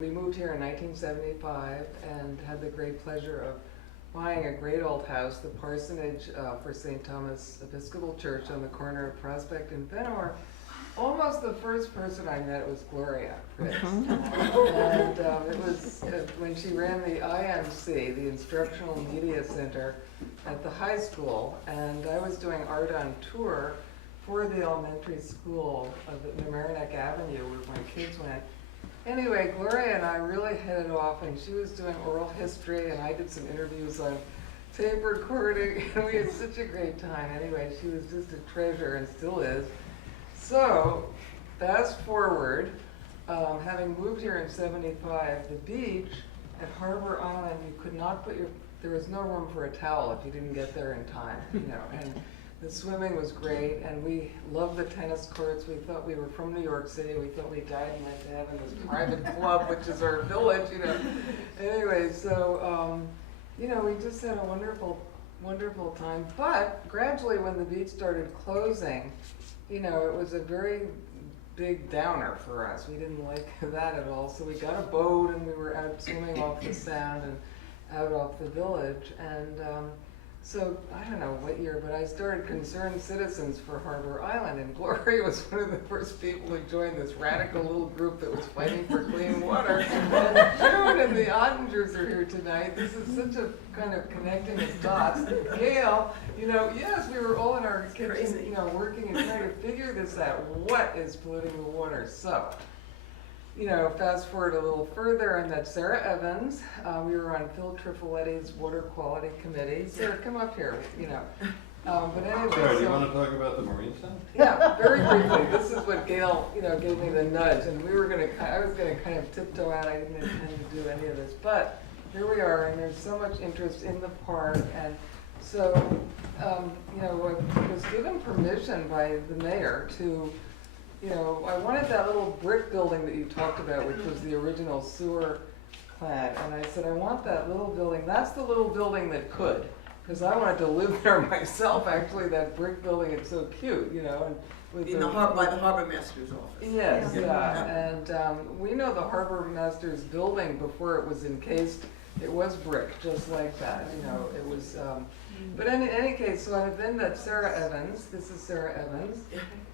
We moved here in 1975 and had the great pleasure of buying a great old house, the parsonage for St. Thomas Episcopal Church on the corner of Prospect and Fenimore. Almost the first person I met was Gloria Fritz. And it was when she ran the IMC, the Instructional Media Center, at the high school, and I was doing art on tour for the elementary school of Mamaroneck Avenue where my kids went. Anyway, Gloria and I really hit it off, and she was doing oral history, and I did some interviews on tape recording, and we had such a great time. Anyway, she was just a treasure and still is. So, fast forward, having moved here in '75, the beach at Harbor Island, you could not put there was no room for a towel if you didn't get there in time, and the swimming was great, and we loved the tennis courts. We thought we were from New York City. We thought we died and went to heaven, this private club, which is our village, Anyway, so, we just had a wonderful, wonderful time. But gradually when the beach started closing, it was a very big downer for us. We didn't like that at all. So we got a boat and we were out swimming off the Sound and out off the village. And so I don't know what year, but I started Concerned Citizens for Harbor Island, and Gloria was one of the first people who joined this radical little group that was fighting for clean water. And June and the Ottingers are here tonight. This is such a kind of connecting the dots. Gail, yes, we were all in our kitchen, working and trying to figure this out. What is polluting the water? So, fast forward a little further, and that's Sarah Evans. We were on Phil Trifoletti's Water Quality Committee. Sarah, come up here, But anyway. Sarah, do you want to talk about the Marine Center? Yeah, very briefly. This is what Gail, gave me the nudge, and I was gonna kind of tiptoe out. I didn't intend to do any of this, but here we are, and there's so much interest in the park, and so, I was given permission by the mayor to, I wanted that little brick building that you talked about, which was the original sewer plant, and I said, I want that little building. That's the little building that could, because I wanted to live there myself. Actually, that brick building, it's so cute, and with by the harbor master's office. Yes, yeah. And we know the harbor master's building before it was encased. It was brick, just like that. It was. But in any case, so I've been at Sarah Evans. This is Sarah Evans,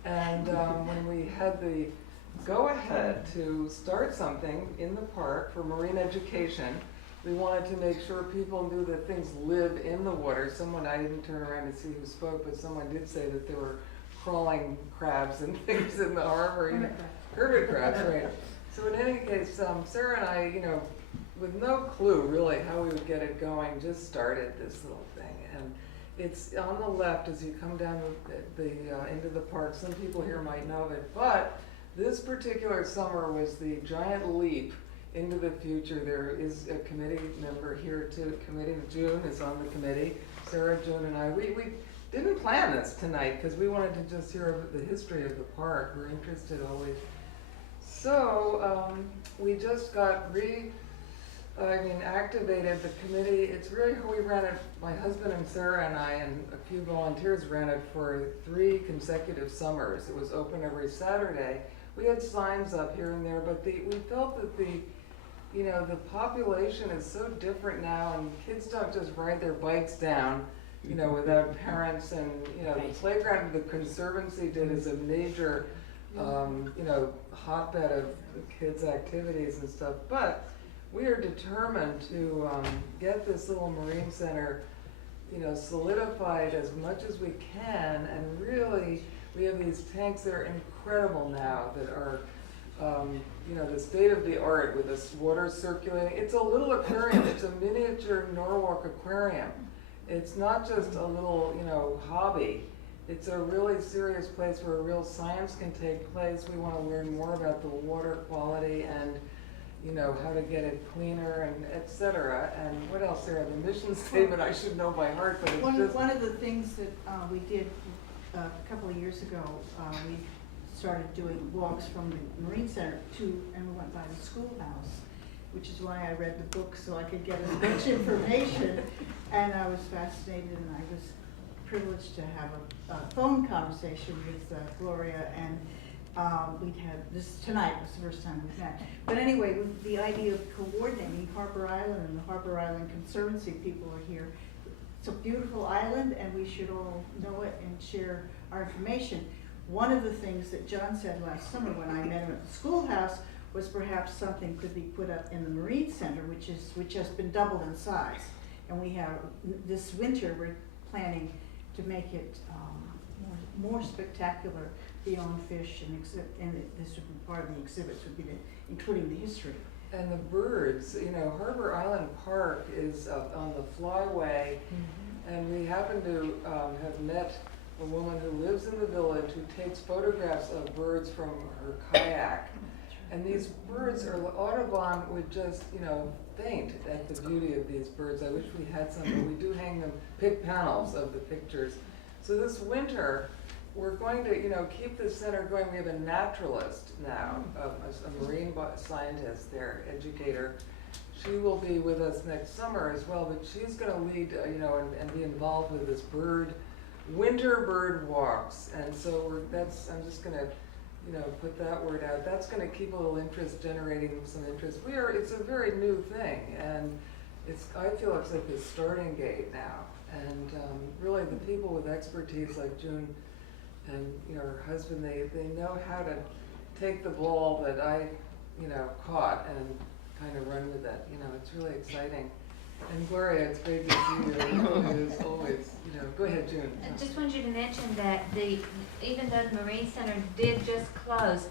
and when we had the go-ahead to start something in the park for marine education, we wanted to make sure people knew that things live in the water. I didn't turn around to see who spoke, but someone did say that there were crawling crabs and things in the harbor. Hermit crabs, right? So in any case, Sarah and I, with no clue really how we would get it going, just started this little thing. And it's on the left as you come down into the park. Some people here might know of it, but this particular summer was the giant leap into the future. There is a committee member here too. June is on the committee. Sarah, June, and I. We didn't plan this tonight because we wanted to just hear the history of the park. We're interested always. So we just got activated the committee. It's really how we ran it. My husband and Sarah and I and a few volunteers ran it for 3 consecutive summers. It was open every Saturday. We had signs up here and there, but we felt that the population is so different now, and kids don't just ride their bikes down, without parents, and the playground the Conservancy did is a major, hotbed of kids' activities and stuff. But we are determined to get this little marine center, solidified as much as we can, and really, we have these tanks that are incredible now that are, the state of the art with this water circulating. It's a little aquarium. It's a miniature Norwalk aquarium. It's not just a little, hobby. It's a really serious place where real science can take place. We want to learn more about the water quality and, how to get it cleaner and et cetera. And what else there? The mission statement I should know by heart, but it's one of the things that we did a couple of years ago, we started doing walks from the Marine Center and we went by the schoolhouse, which is why I read the book, so I could get as much information. And I was fascinated, and I was privileged to have a phone conversation with Gloria, and We'd had, tonight was the first time we've met. But anyway, with the idea of coordinating Harbor Island and the Harbor Island Conservancy people are here. It's a beautiful island and we should all know it and share our information. One of the things that John said last summer when I met him at the schoolhouse was perhaps something could be put up in the Marine Center, which has been doubled in size. And we have, this winter, we're planning to make it more spectacular beyond fish and this would be part of the exhibits, would be including the history. And the birds, you know, Harbor Island Park is on the flyway, and we happen to have met a woman who lives in the village who takes photographs of birds from her kayak. And these birds, or Audubon would just, you know, faint at the beauty of these birds. I wish we had some, but we do hang them, panels of the pictures. So this winter, we're going to, you know, keep the center going. We have a naturalist now, a marine scientist there, educator. She will be with us next summer as well, but she's going to lead, you know, and be involved with this winter bird walks. And so I'm just going to, you know, put that word out. That's going to keep a little interest, generating some interest. It's a very new thing, and I feel it's like the starting gate now. And really the people with expertise like June and, you know, her husband, they know how to take the ball that I, you know, caught and kind of run with it. You know, it's really exciting. And Gloria, it's great to see you, as always. You know, go ahead, June. I just wanted you to mention that even though the Marine Center did just close,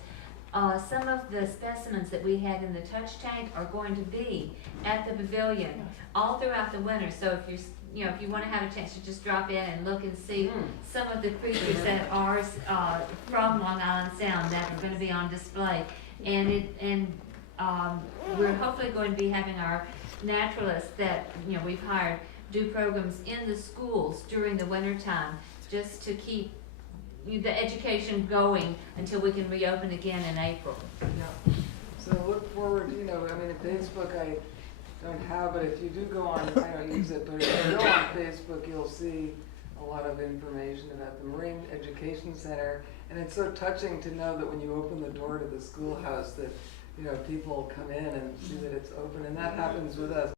some of the specimens that we had in the touch tank are going to be at the pavilion all throughout the winter. So if you want to have a chance to just drop in and look and see some of the creatures that are from Long Island Sound that are going to be on display, and we're hopefully going to be having our naturalists that we've hired do programs in the schools during the winter time, just to keep the education going until we can reopen again in April. Yeah. So look forward, I mean, at Facebook I don't have, but if you do go on, I don't use it, but if you go on Facebook, you'll see a lot of information about the Marine Education Center. And it's so touching to know that when you open the door to the schoolhouse that, people come in and see that it's open. And that happens with us.